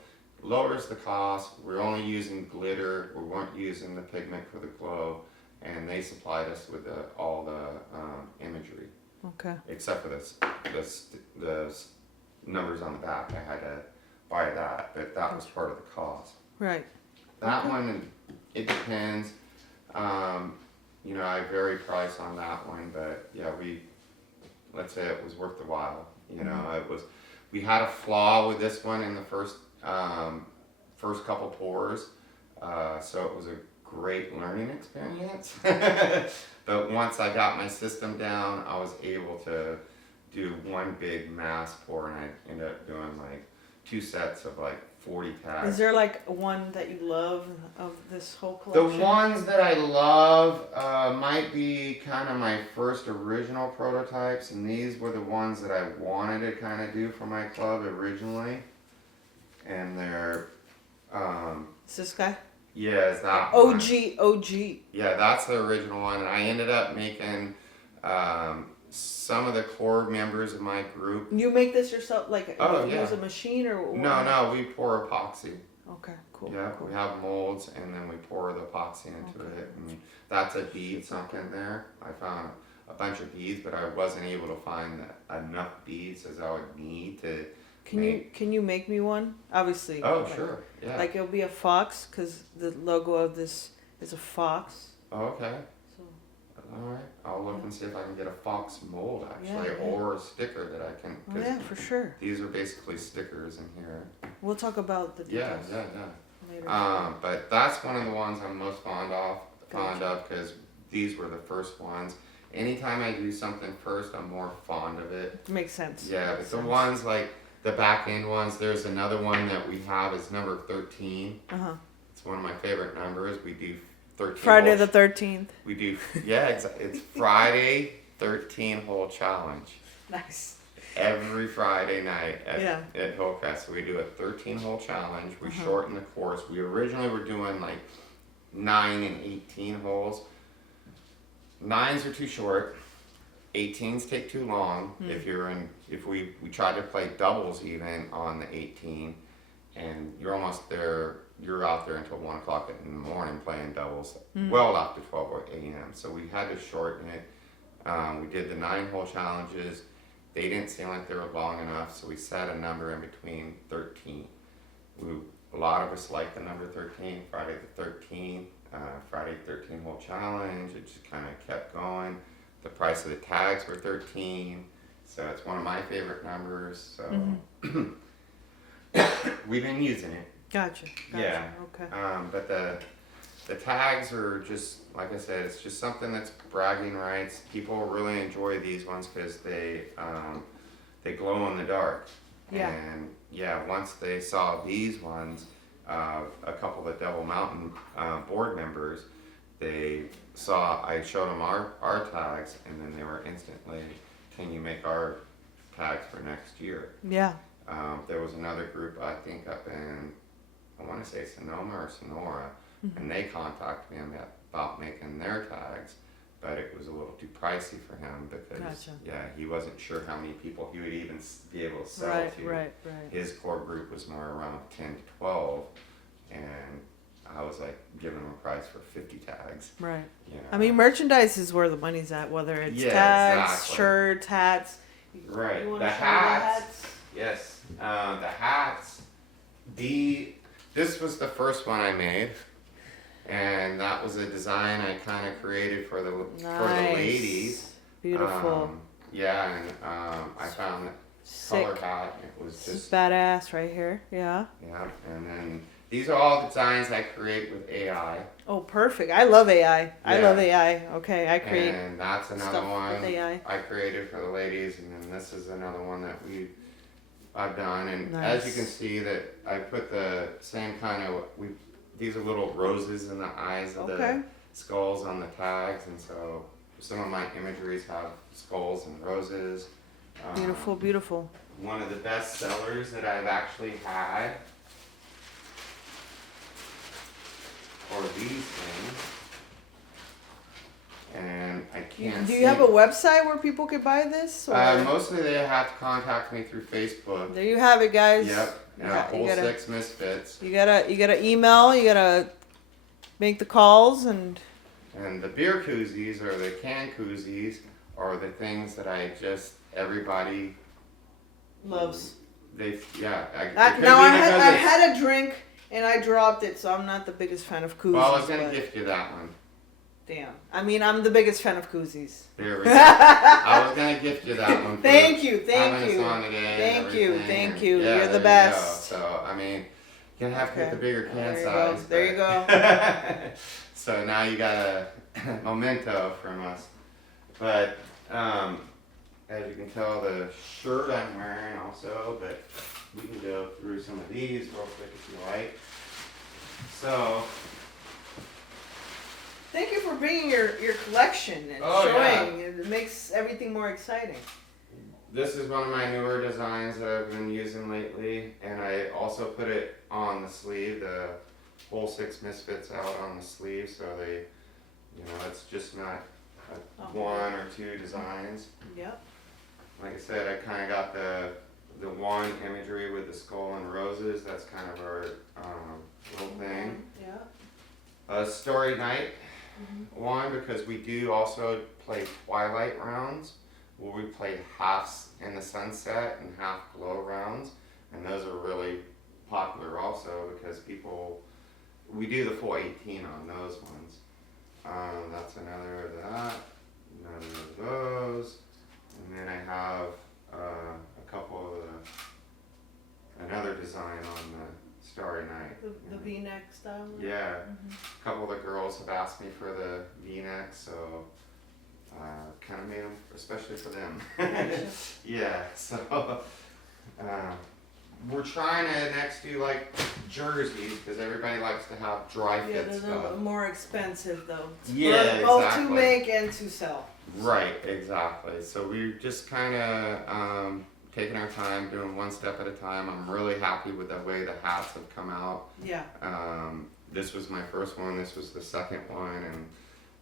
lowers the cost. We're only using glitter. We weren't using the pigment for the glow, and they supplied us with all the imagery. Okay. Except for the numbers on the back. I had to buy that, but that was part of the cost. Right. That Okay. one, it depends. You know, I vary price on that one, but yeah, let's say it was worth the while. You know, it was. We had a flaw with this one in the first couple pours, so it was a great learning experience. But once I got my system down, I was able to do one big mass pour, and I ended up doing like 2 sets of like 40 tags. Is there like one that you love of this whole The collection? ones that I love might be kind of my first original prototypes, and these were the ones that I wanted to kind of do for my club originally. And they're, Is this guy? yeah, it's that one. OG. Yeah, that's the original one. And I ended up making some of the core members of my group. You make this yourself, like you yeah. use a machine or what? No, we pour epoxy. Okay, cool. Yeah, cool. we have molds, and then we pour the epoxy into it, and that's a bead sunk in there. I found a bunch of beads, but I wasn't able to find enough beads as I would need to. Can you make me one? Obviously. Oh, like, sure. Yeah. Like it'll be a fox, because the logo of this is a fox. Oh, okay. So. All right. I'll look and see if I can get a fox mold actually, Yeah. or a sticker that I can. Oh, yeah, for sure. These are basically stickers in here. We'll talk about the details later. But that's one of the ones I'm most fond of Gotcha. because these were the first ones. Anytime I do something first, I'm more fond of it. Makes sense. Yeah, but Makes the sense. ones like the back end ones, there's another one that we have is number 13. It's one of my favorite numbers. We do 13. Friday the 13th. We do, yeah, it's Friday 13 hole challenge. Nice. Every Friday night at Yeah. Hillcrest. So we do a 13 hole challenge. We shorten the course. We originally were doing like 9 and 18 holes. 9s are too short. 18s take too long. If we tried to play doubles even on the 18, and you're almost there, you're out there until 1 o'clock in the morning playing doubles, well after 12 a.m. So we had to shorten it. We did the 9 hole challenges. They didn't seem like they were long enough, so we set a number in between 13. A lot of us like the number 13, Friday the 13th, Friday 13 hole challenge. It just kind of kept going. The price of the tags were 13, so it's one of my favorite numbers. So we've been using it. Gotcha. Yeah. Okay. But the tags are just, like I said, it's just something that's bragging rights. People really enjoy these ones because they glow in the dark. Yeah. And yeah, once they saw these ones, a couple of the Devil Mountain board members, they saw I showed them our tags, and then they were instantly, can you make our tags for next year? Yeah. There was another group, I think up in, I want to say Sonoma or Sonora, and they contacted me about making their tags, but it was a little too pricey for him because he wasn't sure how many people he would even be able to sell to. Right. His core group was more around 10 to 12, and I was like giving him a price for 50 tags. Right. You know? I mean, merchandise is where the money's at, whether it's tags, exactly. shirts, hats. Right. You The wanna show hats. Yes. The hats. This was the first one I made, and that was a design I kind of created for the ladies. Beautiful. And I found Sick. color hat. It was This is just badass right here. Yeah. yeah. And then these are all designs I create with AI. Oh, perfect. I love AI. I Yeah. love AI. Okay, I create. And that's another stuff one with AI. I created for the ladies, and then this is another one that I've done. And as you can see, that I put the same kind of these are little roses in the eyes of the skulls on the tags, and so some of my imageries have skulls and roses. Beautiful, beautiful. One of the best sellers that I've actually had for these things, and I can't. Do you have a website where people could buy this? Or? Mostly they have to contact me through Facebook. There you have it, guys. Yep. Hole 6 Misfits. You gotta email. You gotta make the calls and. And the beer koozies or the can koozies are the things that everybody Loves. Now I had a drink and I dropped it, so I'm not the biggest fan of koozies. Well, I was gonna gift you that one. Damn. I mean, I'm the biggest fan of koozies. There we go. I was gonna gift you that one. Thank you. Having us on today. Thank you. Yeah, You're the best. So I mean, you're gonna have to get the bigger can size. There you go. So now you got a memento from us. But as you can tell, the shirt I'm wearing also, but we can go through some of these real quick if you like. So, thank you for bringing your collection and showing. Yeah. It makes everything more exciting. This is one of my newer designs that I've been using lately, and I also put it on the sleeve, the whole 6 Misfits out on the sleeve, so they, it's just not one or two designs. Yep. Like I said, I kind of got the one imagery with the skull and roses. That's kind of our little thing. Yeah. Story night one, because we do also play twilight rounds where we play halves in the sunset and half glow rounds, and those are really popular also because we do the full 18 on those ones. That's another of that, another of those. And then I have a couple of another design on the Starry Night. The V-neck style? Yeah. A couple of the girls have asked me for the V-neck, so kind of made them especially for them. Yeah, so we're trying to next do like jerseys because everybody likes to have dry fit they're stuff. a little more expensive though. Yeah, both exactly. to make and to sell. Right, exactly. So we're just kind of taking our time, doing one step at a time. I'm really happy with the way the hats have come out. Yeah. This was my first one. This was the second one, and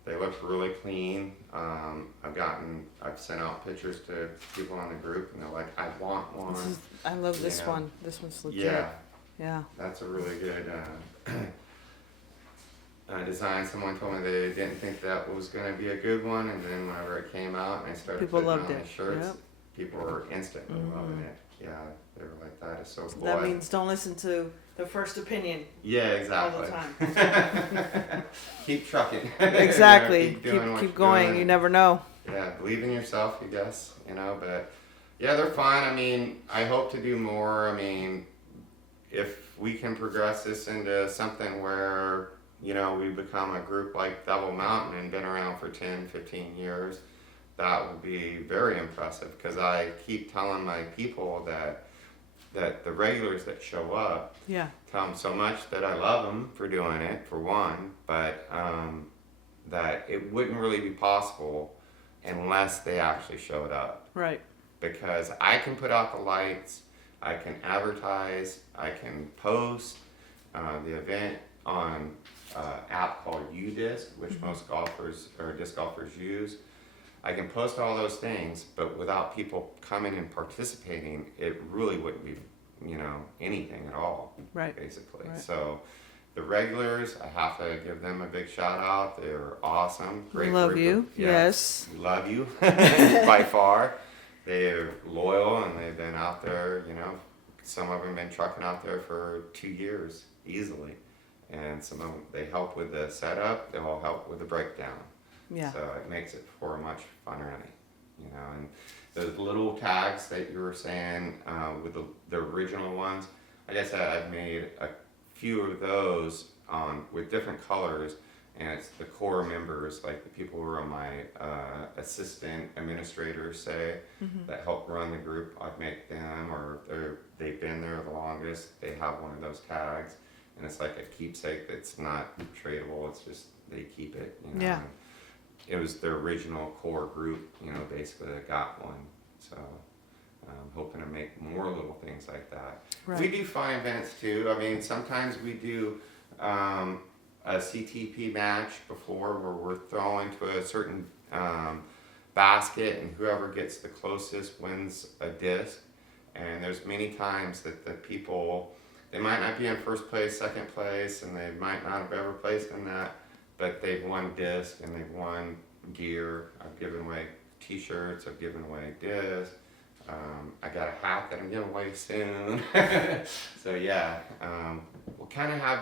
they look really clean. I've sent out pictures to people on the group, and they're like, "I want one." I love this one. This one's legit. Yeah. Yeah. That's a really good design. Someone told me they didn't think that was going to be a good one, and then whenever it came out and I started People putting loved on it. the shirts, Yep. people were instantly loving it. Yeah, they were like, "That is so cool." That means don't listen to the first opinion. Yeah, exactly. All the time. Keep trucking. Exactly. Keep going. doing. You never know. Yeah, believe in yourself, I guess. But yeah, they're fun. I mean, I hope to do more. I mean, if we can progress this into something where we become a group like Devil Mountain and been around for 10, 15 years, that would be very impressive because I keep telling my people that the regulars that show up, tell them so much that I love them for doing it, for one, but that it wouldn't really be possible unless they actually showed up. Right. Because I can put out the lights, I can advertise, I can post the event on app called UDisc, which most golfers or disc golfers use. I can post all those things, but without people coming and participating, it really wouldn't be, anything at all. Right. Basically. Right. So the regulars, I have to give them a big shout out. They're awesome. Great Love group you. of- Yes. Love you by far. They're loyal and they've been out there, some of them have been trucking out there for 2 years easily. And some of them, they help with the setup, they all help with the breakdown. Yeah. So it makes it for a much funner night, and those little tags that you were saying with the original ones, like I said, I've made a few of those with different colors, and it's the core members, like the people who are my assistant administrators, say, that help run the group. I'd make them, or they've been there the longest, they have one of those tags, and it's like a keepsake that's not tradable, it's just they keep it. Yeah. It was the original core group, basically that got one. So I'm hoping to make more little things like that. Right. We do fun events too. I mean, sometimes we do a CTP match before where we're throwing to a certain basket, and whoever gets the closest wins a disc. And there's many times that the people, they might not be in first place, second place, and they might not have ever placed in that, but they've won disc and they've won gear. I've given away t-shirts, I'm giving away discs. I got a hat that I'm giving away soon. So yeah, we'll kind of have,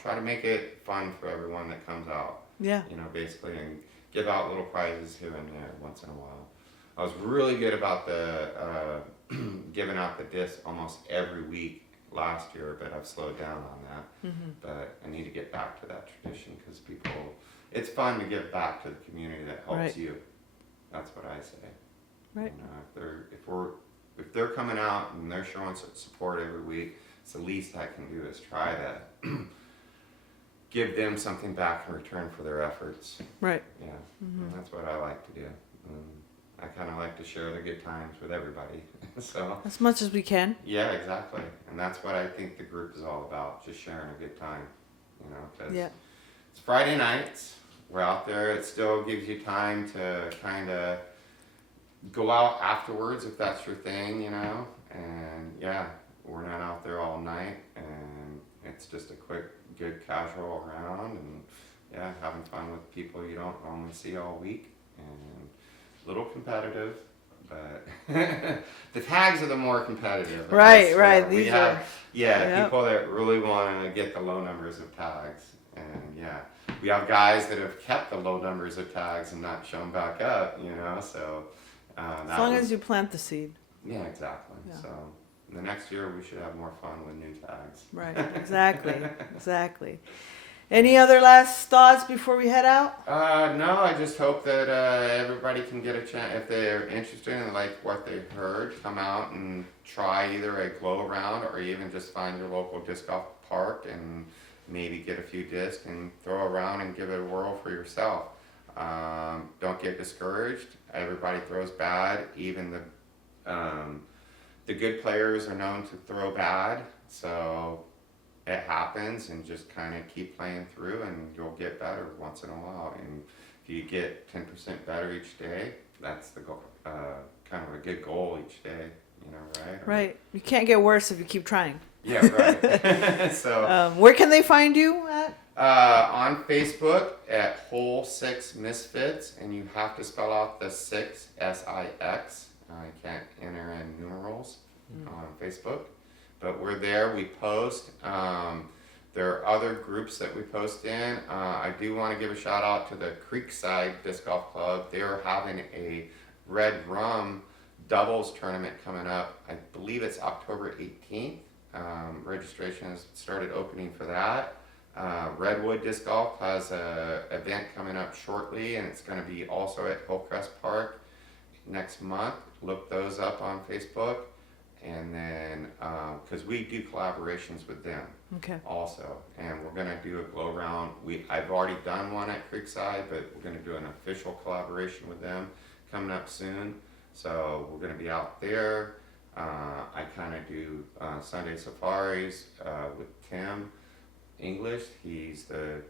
try to make it fun for everyone that comes out. Yeah. Basically, and give out little prizes here and there once in a while. I was really good about the giving out the discs almost every week last year, but I've slowed down on that. Mm-hmm. But I need to get back to that tradition because it's fun to give back to the community that helps Right. you. That's what I say. Right. If they're coming out and they're showing support every week, it's the least I can do is try to give them something back in return for their efforts. Right. Yeah, Mm-hmm. and that's what I like to do. I kind of like to share the good times with everybody. So As much as we can. yeah, exactly, and that's what I think the group is all about, just sharing a good time. Because Yeah. it's Friday nights. We're out there. It still gives you time to kind of go out afterwards if that's your thing, and yeah, we're not out there all night, and it's just a quick, good casual round, and yeah, having fun with people you don't normally see all week, and a little competitive, but the tags are the more competitive. Right, right. We These have, are. yeah, Yep. people that really want to get the low numbers of tags, and yeah, we have guys that have kept the low numbers of tags and not shown back up, so. As long as you plant the seed. Yeah, exactly. Yeah. So the next year we should have more fun with new tags. Right. Exactly. Exactly. Any other last thoughts before we head out? No, I just hope that everybody can get a chance, if they're interested in like what they heard, come out and try either a glow around or even just find your local disc golf park and maybe get a few discs and throw around and give it a whirl for yourself. Don't get discouraged. Everybody throws bad. Even the good players are known to throw bad. So it happens, and just kind of keep playing through, and you'll get better once in a while. And if you get 10% better each day, that's the goal. Kind of a good goal each day. Right? Right. You can't get worse if you keep trying. Yeah, right. So. Where can they find you at? On Facebook at Whole 6 Misfits, and you have to spell out the 6, S-I-X. I can't enter in numerals on Facebook, but we're there. We post. There are other groups that we post in. I do want to give a shout out to the Creekside Disc Golf Club. They are having a Red Rum doubles tournament coming up. I believe it's October 18th. Registration has started opening for that. Redwood Disc Golf has an event coming up shortly, and it's going to be also at Hillcrest Park next month. Look those up on Facebook, and then because we do collaborations with them also, and we're going to do a glow round. I've already done one at Creekside, but we're going to do an official collaboration with them coming up soon. So we're going to be out there. I kind of do Sunday safaris with Tim English. He's the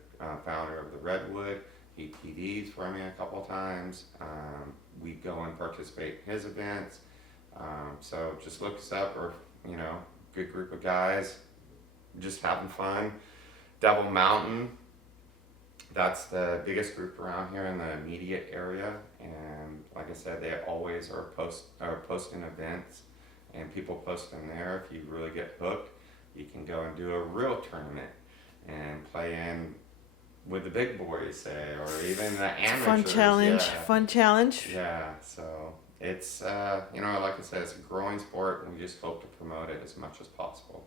founder of the Redwood. He TDs for me a couple times. We go and participate in his events. So just look us up, or good group of guys just having fun. Devil Mountain, that's the biggest group around here in the immediate area, and like I said, they always are posting events, and people post them there. If you really get hooked, you can go and do a real tournament and play in with the big boys, say, or even the amateurs. Fun challenge. Yeah. Fun challenge. Yeah, so it's like I said, it's a growing sport, and we just hope to promote it as much as possible.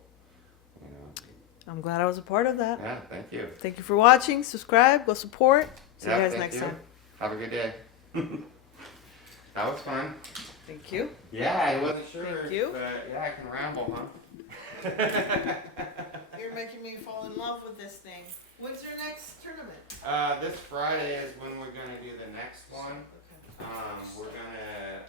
I'm glad I was a part of that. Yeah, thank you. Thank you for watching. Subscribe. Go support. See you guys next time. Have a good day. That was fun. Thank you. Yeah, I wasn't sure. Thank you. But yeah, I can ramble, huh? You're making me fall in love with this thing. When's your next tournament? This Friday is when we're gonna do the next one. We're gonna